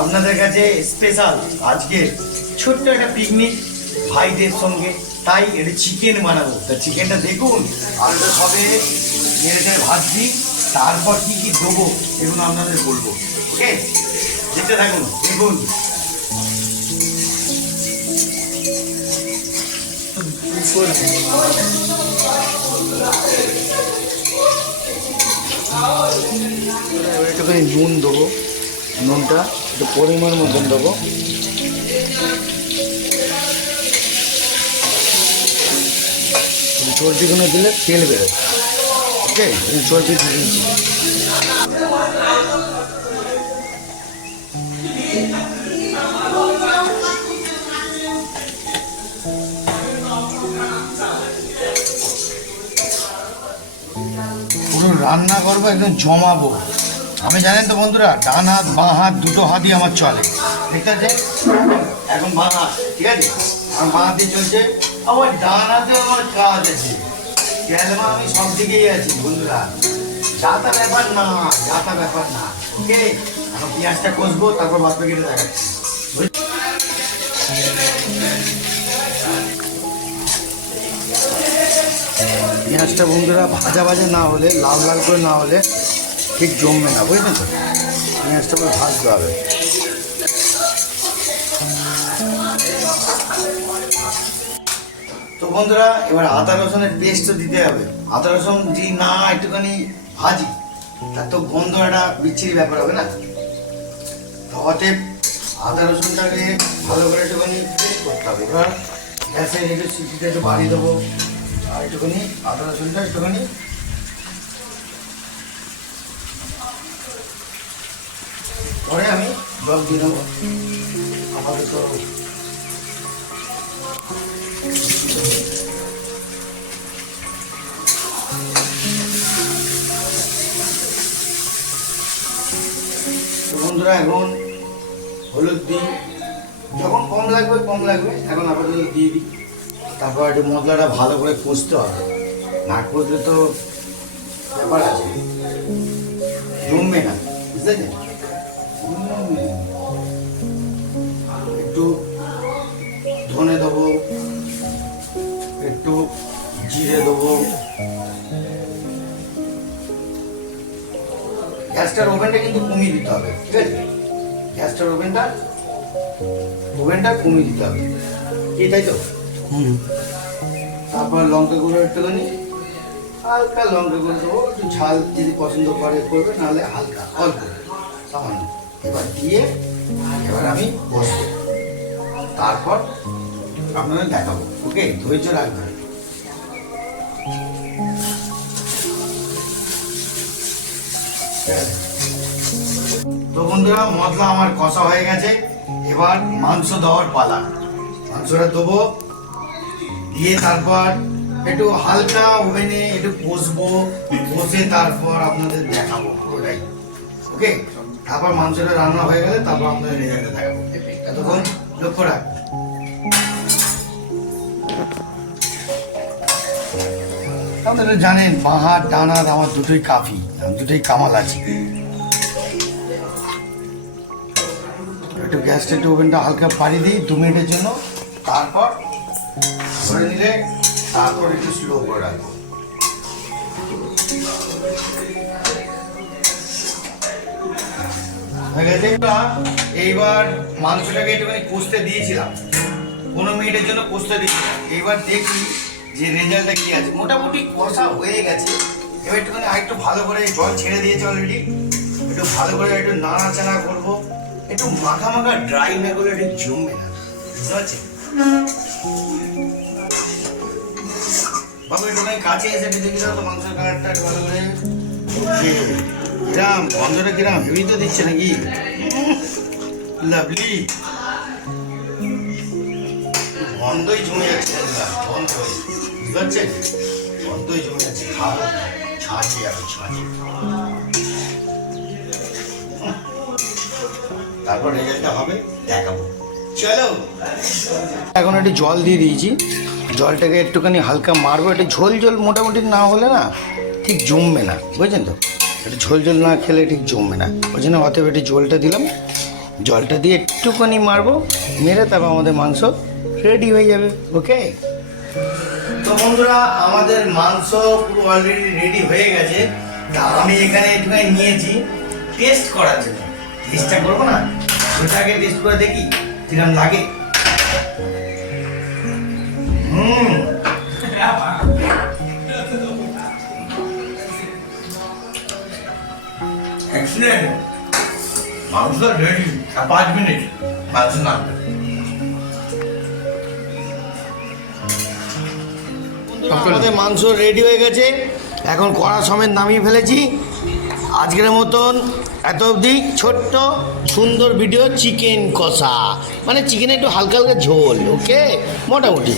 আপনাদের কাছে স্পেশাল আজকে ছোট্ট একটা পিকনিক ভাইদের সঙ্গে, তাই এটা চিকেন বানাবো। তা চিকেনটা দেখুন, আলুটা সবে নেড়ে ভাজছি, তারপর কি কি দেবো এগুলো আপনাদের বলবো। ওকে, দেখতে থাকুন। দেখুন একটুখানি নুন দেবো, নুনটা একটু পরিমাণ মতন দেবো। চর্বিগুলো দিলে তেল বেরোয়। ওকে, চর্বি দিয়ে দিচ্ছি। পুরো রান্না করবো, একদম জমাবো। আমি জানেন তো বন্ধুরা, ডান হাত বাঁ হাত দুটো হাতই আমার চলে। ঠিক আছে, এখন বাঁ হাত, ঠিক আছে, আমার বাঁ হাতে চলছে, আমার ডান হাতে আমার কাজ আছে। ক্যালমা আমি সব দিকেই আছি বন্ধুরা, যাতা ব্যাপার না, যাতা ব্যাপার না। ওকে, এখন পেঁয়াজটা কষবো, তারপর বাদ কেটে দেখাচ্ছি। পেঁয়াজটা বন্ধুরা ভাজা ভাজা না হলে, লাল লাল করে না হলে ঠিক জমবে না, বুঝলেন তো? পেঁয়াজটা পুরো ভাজতে হবে। তো বন্ধুরা, এবার আদা রসুনের পেস্ট দিতে হবে। আদা রসুন যদি না একটুখানি ভাজি, তার তো গন্ধ একটা বিচ্ছিরি ব্যাপার হবে না। তো অতএব আদা রসুনটাকে ভালো করে একটুখানি পেস্ট করতে হবে। এবার গ্যাসের একটু সিটিটা একটু বাড়িয়ে দেবো, আর একটুখানি আদা রসুনটা একটুখানি পরে আমি জল দিয়ে দেবো। আমাদের তো বন্ধুরা এখন হলুদ দিই, যখন কম লাগবে, এখন আপাতত দিয়ে দিই। তারপর একটু মশলাটা ভালো করে কষতে হবে, না কষলে তো ব্যাপার আছে, জমবে না, বুঝতে পারছেন? একটু ধনে দেবো, একটু জিরে দেবো। গ্যাসটার ওভেনটা কিন্তু কমিয়ে দিতে হবে, ঠিক আছে? গ্যাসটার ওভেনটা কমিয়ে দিতে হবে, কি তাই তো? তারপর লঙ্কা গুঁড়ো একটুখানি, হালকা লঙ্কা গুঁড়ো দেবো। একটু ঝাল যদি পছন্দ করে করবে, নাহলে হালকা অল্প সামান্য। এবার দিয়ে এবার আমি বসবো, তারপর আপনাদের দেখাবো। ওকে, ধৈর্য রাখবেন। তো বন্ধুরা, মশলা আমার কষা হয়ে গেছে, এবার মাংস দেওয়ার পালা। মাংসটা দেবো, দিয়ে তারপর একটু হালকা ওভেনে একটু কষবো, কষে তারপর আপনাদের দেখাবো পুরোটাই। ওকে, তারপর মাংসটা রান্না হয়ে গেলে তারপর আপনাদের রেজাল্টটা দেখাবো। এতক্ষণ লক্ষ্য রাখবো। আপনারা জানেন, বাঁ হাত ডান হাত আমার দুটোই কাফি, দুটোই কামাল আছে। একটু গ্যাসটা একটু ওভেনটা হালকা পাড়ি দিই 2 মিনিটের জন্য, তারপর ধরে নিলে তারপর একটু স্লো করে রাখবো। এইবার মাংসটাকে একটুখানি কষতে দিয়েছিলাম, 15 মিনিটের জন্য কষতে দিয়েছিলাম। এইবার দেখি যে রেজাল্টটা কি আছে। মোটামুটি কষা হয়ে গেছে। এবার একটুখানি আরেকটু ভালো করে, জল ছেড়ে দিয়েছে অলরেডি, একটু ভালো করে একটু নাড়াচাড়া করবো। একটু মাখা মাখা ড্রাই না করলে একটু জমবে না, বুঝতে পারছেন? বাবু একটুখানি কাছে এসে দেখি তো মাংসের কালারটা ভালো করে। কিরাম গন্ধটা, কিরাম হেভি তো দিচ্ছে নাকি? লাভলি, গন্ধই জমে যাচ্ছে, গন্ধই, বুঝতে পারছেন? গন্ধই জমে যাচ্ছে। খাবো, ছাড়ি আর ছাড়ি। তারপর রেজাল্টটা হবে, দেখাবো। চলো, এখন একটু জল দিয়ে দিয়েছি, জলটাকে একটুখানি হালকা মারবো। একটু ঝোল ঝোল মোটামুটি না হলে না ঠিক জমবে না, বুঝছেন তো? একটু ঝোল ঝোল না খেলে ঠিক জমবে না, ওই জন্য অতএব একটু জলটা দিলাম। জলটা দিয়ে একটুখানি মারবো, মেরে তারপর আমাদের মাংস রেডি হয়ে যাবে। ওকে, তো বন্ধুরা আমাদের মাংস পুরো অলরেডি রেডি হয়ে গেছে। তা আমি এখানে একটুখানি নিয়েছি টেস্ট করার জন্য। টেস্টটা করবো না, সেটাকে টেস্ট করে দেখি কিরকম লাগে। এক্সিলেন্ট, মাংস রেডি। 5 মিনিট মাংস না। আমাদের মাংস রেডি হয়ে গেছে, এখন কড়া সমেত নামিয়ে ফেলেছি। আজকের মতন এত অবধি ছোট্ট সুন্দর ভিডিও চিকেন কষা, মানে চিকেনে একটু হালকা হালকা ঝোল। ওকে, মোটামুটি।